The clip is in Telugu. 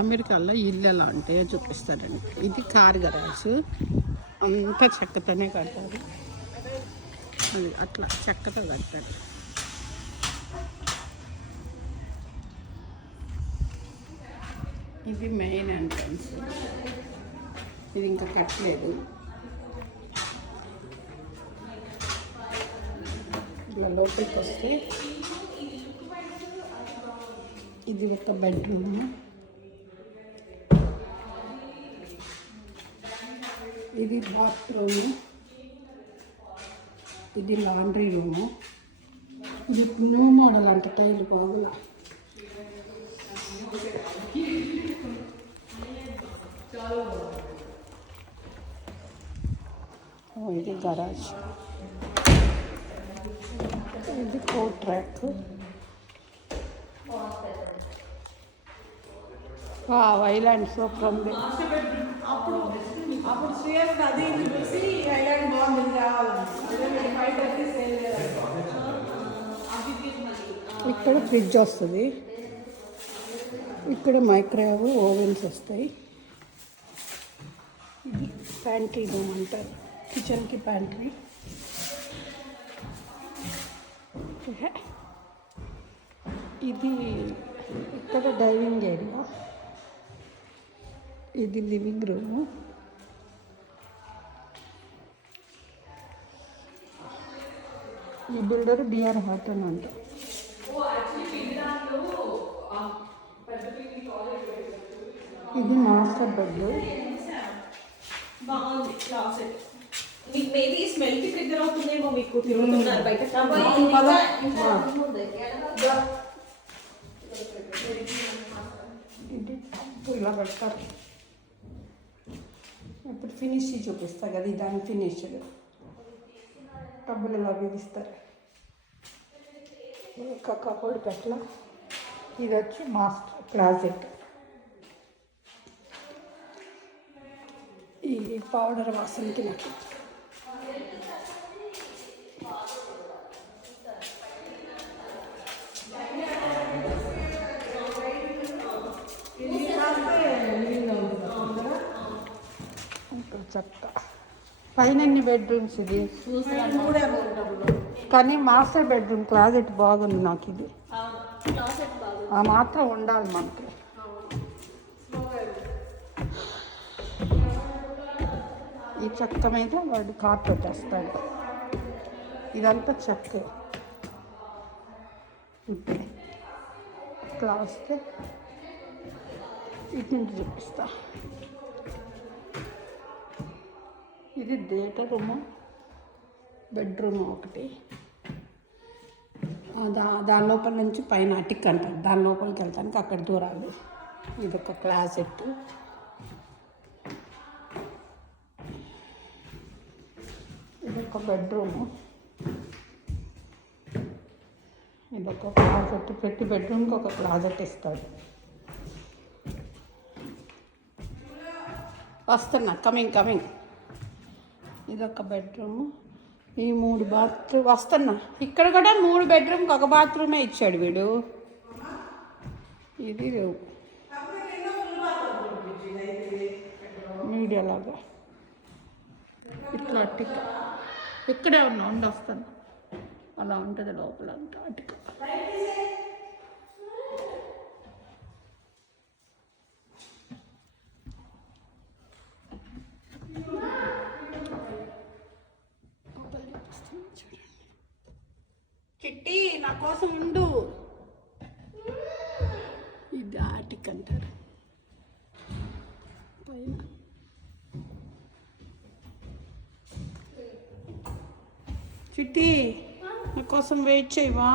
అమెరికాలో ఇల్లు ఎలా ఉంటాయో చూపిస్తారండి. ఇది కార్ గరాజు అంతా చెక్కతోనే కడతారు. అది అట్లా చెక్కతో కడతారు. ఇది మెయిన్ ఎంట్రన్స్. ఇది ఇంకా కట్టలేదు. ఇలా లోపలికి వస్తే ఇది ఒక బెడ్రూమ్. ఇది బాత్రూము. ఇది లాండ్రీ రూము. ఇది న్యూ మోడల్ అంట టైల్ బాగులా ఇది గరాజ్. ఇది కోట్ ట్రాక్ ఐలాండ్ సూపర్ ఉంది. అప్పుడు అప్పుడు శ్రేయస్ అది ఇది చూసి ఐలాండ్ బాగుంది సేల్ ఇక్కడ ఫ్రిడ్జ్ వస్తుంది. ఇక్కడ మైక్రోవేవ్ ఓవెన్స్ వస్తాయి. ఇది ప్యాంట్రీ రూమ్ అంటారు. కిచెన్కి ప్యాంట్రీ. ఇది ఇక్కడ డైనింగ్ ఏరియా. ఇది లివింగ్ రూము. ఈ బిల్డర్ డిఆర్ హాటన్ అంటారు ఇది మాస్టర్ బెడ్ బాగుంది క్లాసెట్ మీకు మేబీ స్మెల్కి ట్రిగ్గర్ అవుతుందేమో మీకు తిరుగుతున్నారు బయట. ఇది ఇలా పెడతారు. ఫినిష్ చూపిస్తా కదా దాని ఫినిష్ డబ్బులు ఇలా బిగిస్తారు ఇంకా కబోర్డ్ పెట్ల ఇది వచ్చి మాస్టర్ క్లాజెట్ ఈ పౌడర్ వాసనకి నాకు చక్క. పైన ఎన్ని బెడ్రూమ్స్ ఇది? కానీ మాస్టర్ బెడ్రూమ్ క్లాజెట్ బాగుంది నాకు ఇది. ఆ మాత్రం ఉండాలి మనకి. ఈ చెక్క మీద వాడు కార్పెట్ పెట్టేస్తాడు ఇదంతా చెక్క. ఇప్పుడు ఇట్లా వస్తే ఇటు నుంచి చూపిస్తా. ఇది డేటా రూము బెడ్రూమ్ ఒకటి. దా దాని లోపల నుంచి పైన అటిక్ అంటారు దాని లోపలికి వెళ్తానికి అక్కడ దూరాలు. ఇది ఒక క్లాసెట్. ఇది ఒక బెడ్రూము. ఇది ఒక క్లాజెట్ పెట్టి బెడ్రూమ్కి ఒక క్లాజెట్ ఇస్తాడు. వస్తున్నా కమింగ్ కమింగ్. ఇది ఒక బెడ్రూము ఈ మూడు బాత్రూమ్ వస్తున్నా. ఇక్కడ కూడా మూడు బెడ్రూమ్కి ఒక బాత్రూమే ఇచ్చాడు వీడు. ఇది మీడియా లాగా. ఇట్లా అట్టిక. ఇక్కడే ఉన్నా ఉండి వస్తాను అలా ఉంటుంది లోపల అంతా అటిక కిట్టి నా కోసం ఉండు. ఇది ఆటిక్ అంటారు పైన. చిట్టి నా కోసం వెయిట్ చేయవా?